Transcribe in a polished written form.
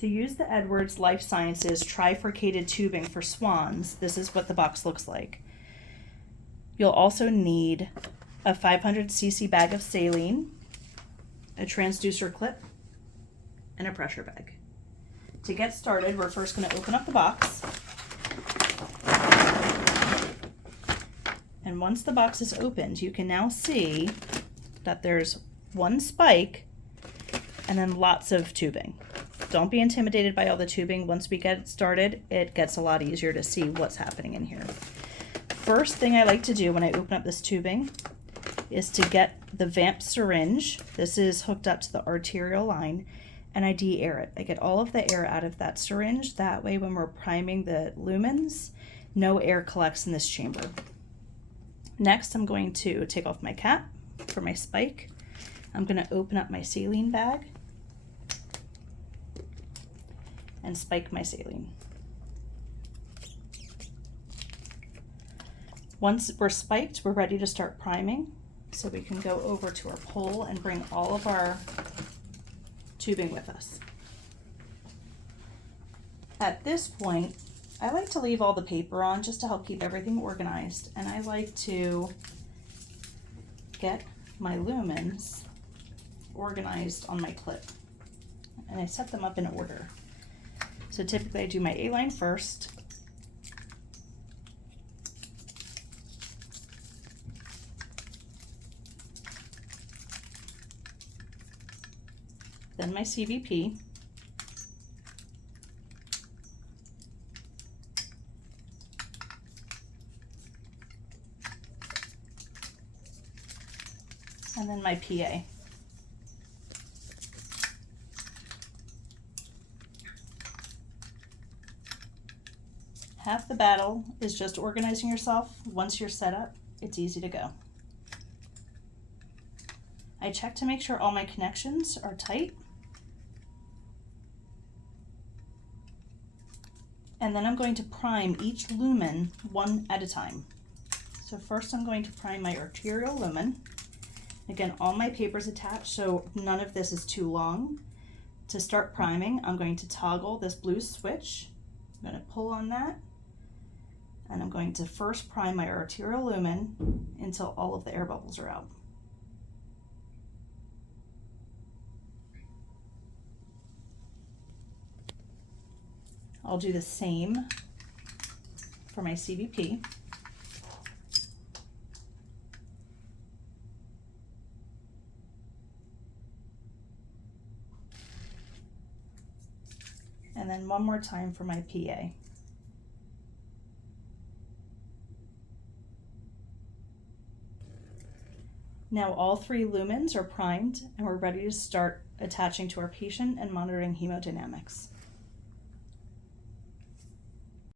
To use the Edwards Life Sciences trifurcated tubing for swans, this is what the box looks like. You'll also need a 500cc bag of saline, a transducer clip, and a pressure bag. To get started, we're first going to open up the box. And once the box is opened, you can now see that there's one spike and then lots of tubing. Don't be intimidated by all the tubing. Once we get started, it gets a lot easier to see what's happening in here. First thing I like to do when I open up this tubing is to get the vamp syringe. This is hooked up to the arterial line, and I de-air it. I get all of the air out of that syringe. That way when we're priming the lumens, no air collects in this chamber. Next, I'm going to take off my cap for my spike. I'm going to open up my saline bag and spike my saline. Once we're spiked, we're ready to start priming. So we can go over to our pole and bring all of our tubing with us. At this point, I like to leave all the paper on just to help keep everything organized. And I like to get my lumens organized on my clip. And I set them up in order. So typically I do my A line first. Then my CVP. And then my PA. Half the battle is just organizing yourself. Once you're set up, it's easy to go. I check to make sure all my connections are tight. And then I'm going to prime each lumen one at a time. So first I'm going to prime my arterial lumen. Again, all my paper's attached, so none of this is too long. To start priming, I'm going to toggle this blue switch. I'm going to pull on that, and I'm going to first prime my arterial lumen until all of the air bubbles are out. I'll do the same for my CVP. And then one more time for my PA. Now all three lumens are primed and we're ready to start attaching to our patient and monitoring hemodynamics.